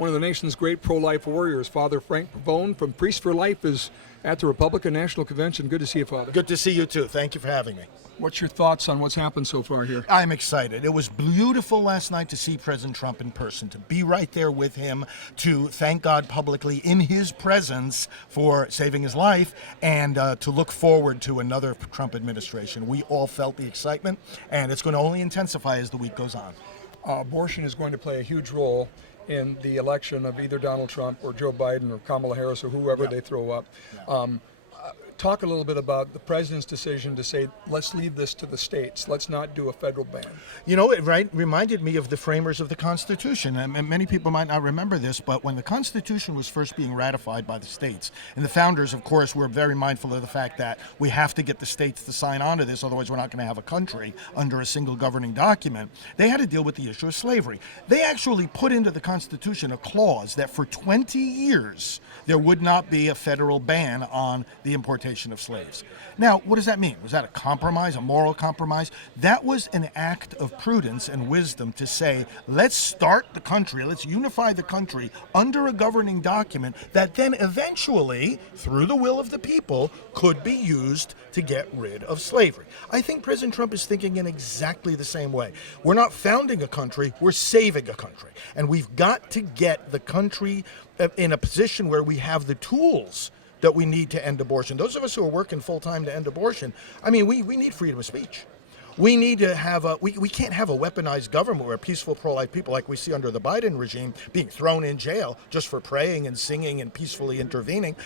one of the nation's great pro-life warriors, Father Frank Pavone from Priest for Life, is at the Republican National Convention. Good to see you, Father. Good to see you too. Thank you for having me. What's your thoughts on what's happened so far here? I'm excited. It was beautiful last night to see President Trump in person, to be right there with him, to thank God publicly in his presence for saving his life, and to look forward to another Trump administration. We all felt the excitement, and it's going to only intensify as the week goes on. Abortion is going to play a huge role in the election of either Donald Trump or Joe Biden or Kamala Harris or whoever they throw up. Talk a little bit about the president's decision to say, let's leave this to the states. Let's not do a federal ban. You know, it reminded me of the framers of the Constitution. And many people might not remember this, but when the Constitution was first being ratified by the states, and the founders, of course, were very mindful of the fact that we have to get the states to sign on to this, otherwise we're not going to have a country under a single governing document, they had to deal with the issue of slavery. They actually put into the Constitution a clause that for 20 years there would not be a federal ban on the importation of slaves. Now, what does that mean? Was that a compromise, a moral compromise? That was an act of prudence and wisdom to say, let's start the country, let's unify the country under a governing document that then eventually, through the will of the people, could be used to get rid of slavery. I think President Trump is thinking in exactly the same way. We're not founding a country, we're saving a country. And we've got to get the country in a position where we have the tools that we need to end abortion. Those of us who are working full-time to end abortion, I mean, we need freedom of speech. We need to have we can't have a weaponized government where peaceful pro-life people like we see under the Biden regime being thrown in jail just for praying and singing and peacefully intervening.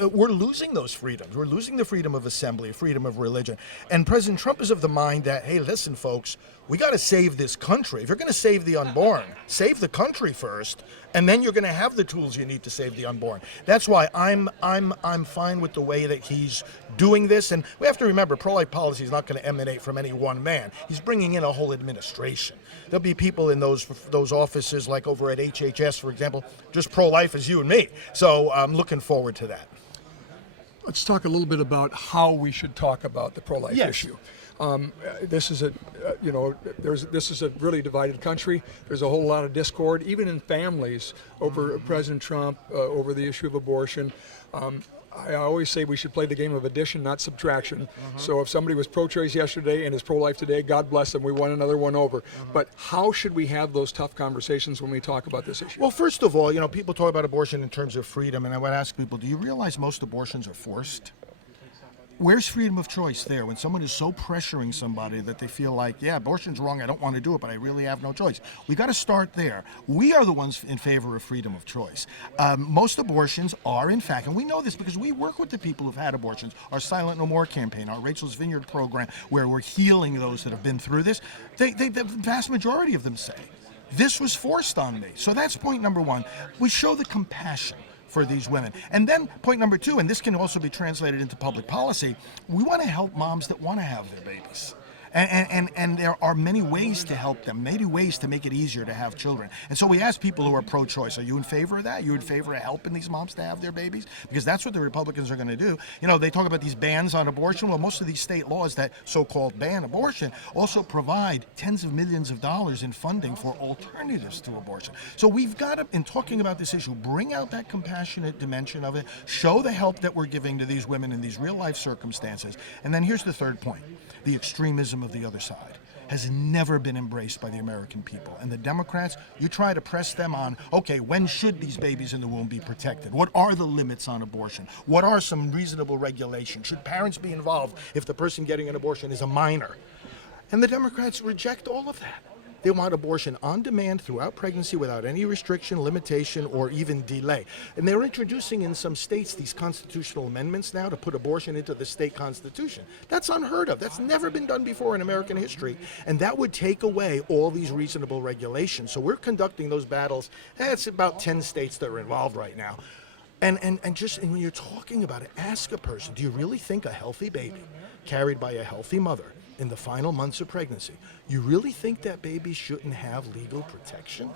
We're losing those freedoms. We're losing the freedom of assembly, freedom of religion. And President Trump is of the mind that, hey, listen, folks, we got to save this country. If you're going to save the unborn, save the country first, and then you're going to have the tools you need to save the unborn. That's why I'm fine with the way that he's doing this. And we have to remember, pro-life policy is not going to emanate from any one man. He's bringing in a whole administration. There'll be people in those offices, like over at HHS, for example, just pro-life as you and me. So I'm looking forward to that. Let's talk a little bit about how we should talk about the pro-life issue. This is this is a really divided country. There's a whole lot of discord, even in families, over President Trump, over the issue of abortion. I always say we should play the game of addition, not subtraction. So if somebody was pro-choice yesterday and is pro-life today, God bless them, we won another one over. But how should we have those tough conversations when we talk about this issue? Well, first of all, people talk about abortion in terms of freedom, and I would ask people, do you realize most abortions are forced? Where's freedom of choice there when someone is so pressuring somebody that they feel like, yeah, abortion's wrong, I don't want to do it, but I really have no choice? We got to start there. We are the ones in favor of freedom of choice. Most abortions are, in fact, and we know this because we work with the people who've had abortions, our Silent No More campaign, our Rachel's Vineyard program, where we're healing those that have been through this. The vast majority of them say, this was forced on me. So that's point number one. We show the compassion for these women. And then point number two, and this can also be translated into public policy, we want to help moms that want to have their babies. And there are many ways to help them, many ways to make it easier to have children. And so we ask people who are pro-choice, are you in favor of that? Are you in favor of helping these moms to have their babies? Because that's what the Republicans are going to do. They talk about these bans on abortion. Well, most of these state laws that so-called ban abortion also provide tens of millions of dollars in funding for alternatives to abortion. So we've got to, in talking about this issue, bring out that compassionate dimension of it, show the help that we're giving to these women in these real-life circumstances. And then here's the third point. The extremism of the other side has never been embraced by the American people. And the Democrats, you try to press them on, okay, when should these babies in the womb be protected? What are the limits on abortion? What are some reasonable regulations? Should parents be involved if the person getting an abortion is a minor? And the Democrats reject all of that. They want abortion on demand throughout pregnancy without any restriction, limitation, or even delay. And they're introducing in some states these constitutional amendments now to put abortion into the state constitution. That's unheard of. That's never been done before in American history. And that would take away all these reasonable regulations. So we're conducting those battles. It's about 10 states that are involved right now. And when you're talking about it, ask a person, do you really think a healthy baby carried by a healthy mother in the final months of pregnancy, you really think that baby shouldn't have legal protection?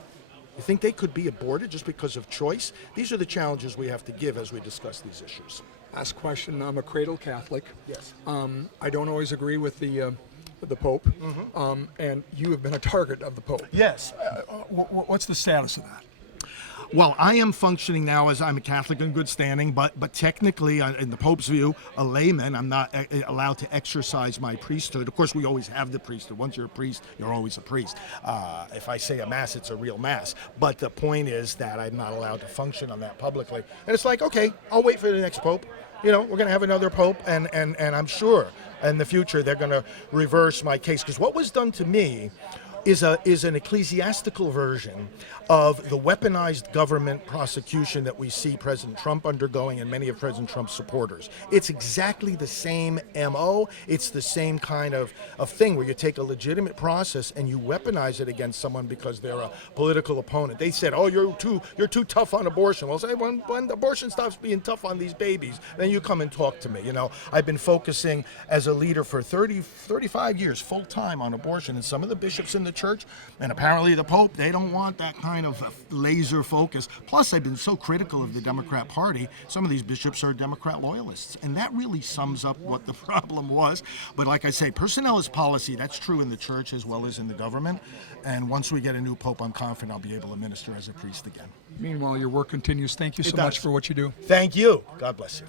You think they could be aborted just because of choice? These are the challenges we have to give as we discuss these issues. Last question. I'm a cradle Catholic. Yes. I don't always agree with the Pope, and you have been a target of the Pope. Yes. What's the status of that? Well, I am functioning now as I'm a Catholic in good standing, but technically, in the Pope's view, a layman, I'm not allowed to exercise my priesthood. Of course, we always have the priesthood. Once you're a priest, you're always a priest. If I say a mass, it's a real mass. But the point is that I'm not allowed to function on that publicly. And it's like, okay, I'll wait for the next Pope. You know, we're going to have another Pope, and I'm sure in the future they're going to reverse my case. Because what was done to me is an ecclesiastical version of the weaponized government prosecution that we see President Trump undergoing and many of President Trump's supporters. It's exactly the same MO. It's the same kind of thing where you take a legitimate process and you weaponize it against someone because they're a political opponent. They said, "Oh, you're too tough on abortion." Well, say when abortion stops being tough on these babies, then you come and talk to me. You know, I've been focusing as a leader for 35 years full time on abortion, and some of the bishops in the church, and apparently the Pope, they don't want that kind of laser focus. Plus, I've been so critical of the Democrat Party. Some of these bishops are Democrat loyalists, and that really sums up what the problem was. But like I say, personnel is policy. That's true in the church as well as in the government. And once we get a new Pope, I'm confident I'll be able to minister as a priest again. Meanwhile, your work continues. Thank you so much for what you do. Thank you. God bless you.